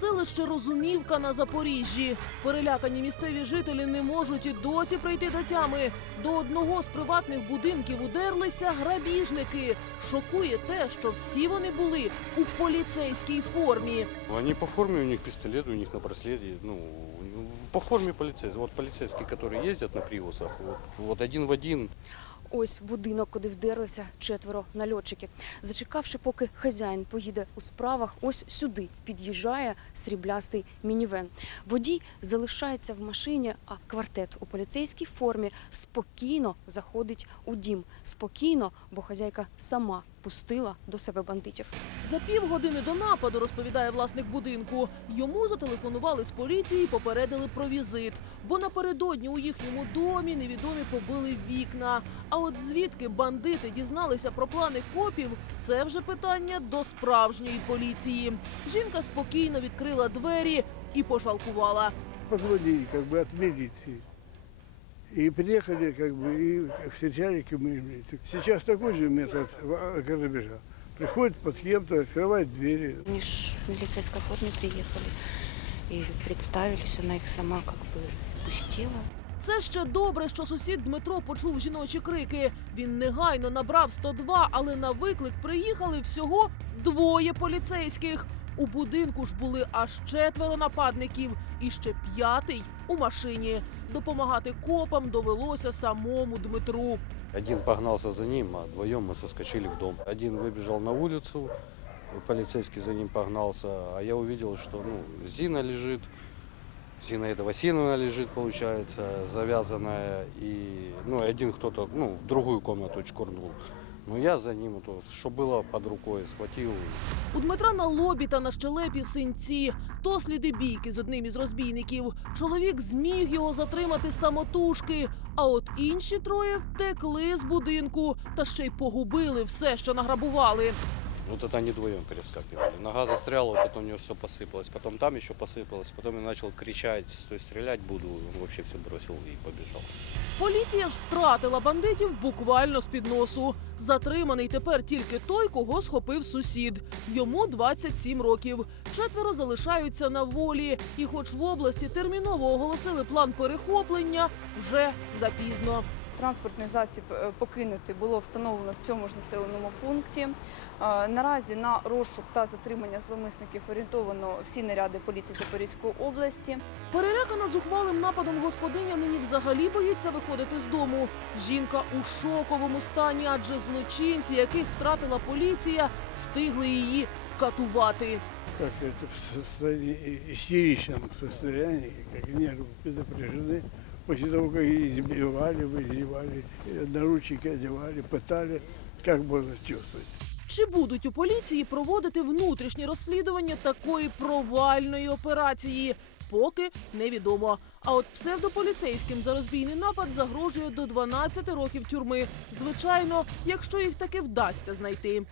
Селище Розумівка на Запоріжжі. Перелякані місцеві жителі не можуть і досі прийти до тями. До одного з приватних будинків удерлися грабіжники. Шокує те, що всі вони були у поліцейській формі. Они по форме, у них пистолет, у них на браслете, ну, по форме полицейских. Вот полицейские, которые ездят на приусах, вот, вот один в один. Ось будинок, куди вдерлися четверо нальотчиків. Зачекавши, поки хазяїн поїде у справах, ось сюди під'їжджає сріблястий мінівен. Водій залишається в машині, а квартет у поліцейській формі спокійно заходить у дім. Спокійно, бо хазяйка сама пустила до себе бандитів. За півгодини до нападу, розповідає власник будинку, йому зателефонували з поліції і попередили про візит. Бо напередодні у їхньому домі невідомі побили вікна. А от звідки бандити дізналися про плани копів, це вже питання до справжньої поліції. Жінка спокійно відкрила двері і пожалкувала. позвонили как бы от милиции. И приехали как бы и встречали к милиции. Сейчас такой же метод в- грабежа. Приходит под кем-то, открывает двери. Они ж в милицейской форме приехали и представились, она их сама как бы пустила. Це ще добре, що сусід Дмитро почув жіночі крики. Він негайно набрав 102, але на виклик приїхали всього двоє поліцейських. У будинку ж були аж четверо нападників, і ще п'ятий у машині. Допомагати копам довелося самому Дмитру. Один погнался за ним, а вдвоем мы соскочили в дом. Один выбежал на улицу, полицейский за ним погнался, а я увидел, что ну, Зина лежит, Зина это Васильевна лежит, получается, завязанная, и ну, один кто-то ну, в другую комнату чкурнул. Но я за ним, то, що було під рукою, схватив. У Дмитра на лобі та на щелепі синці. То сліди бійки з одним із розбійників. Чоловік зміг його затримати самотужки. А от інші троє втекли з будинку та ще й погубили все, що награбували. Вот это они вдвоем перескакивали. Нога застряла, потом у него все посыпалось. Потом там еще посыпалось. Потом я начал кричать, стой, стрелять буду. Он вообще все бросил и побежал. Поліція ж втратила бандитів буквально з під носу. Затриманий тепер тільки той, кого схопив сусід. Йому 27 років. Четверо залишаються на волі. І, хоч в області терміново оголосили план перехоплення, вже запізно. Транспортний засіб е, покинути було встановлено в цьому ж населеному пункті. Е, Наразі на розшук та затримання зловмисників орієнтовано всі наряди поліції Запорізької області. Перелякана зухвалим нападом господиня нині взагалі боїться виходити з дому. Жінка у шоковому стані, адже злочинці, яких втратила поліція, встигли її катувати. Как это в состоянии, истеричном состоянии, как нервы предупреждены. После того, как избивали, издевали, наручники одевали, пытали, как можно чувствовать. Чи будуть у поліції проводити внутрішні розслідування такої провальної операції? Поки невідомо. А от псевдополіцейським за розбійний напад загрожує до 12 років тюрми. Звичайно, якщо їх таки вдасться знайти.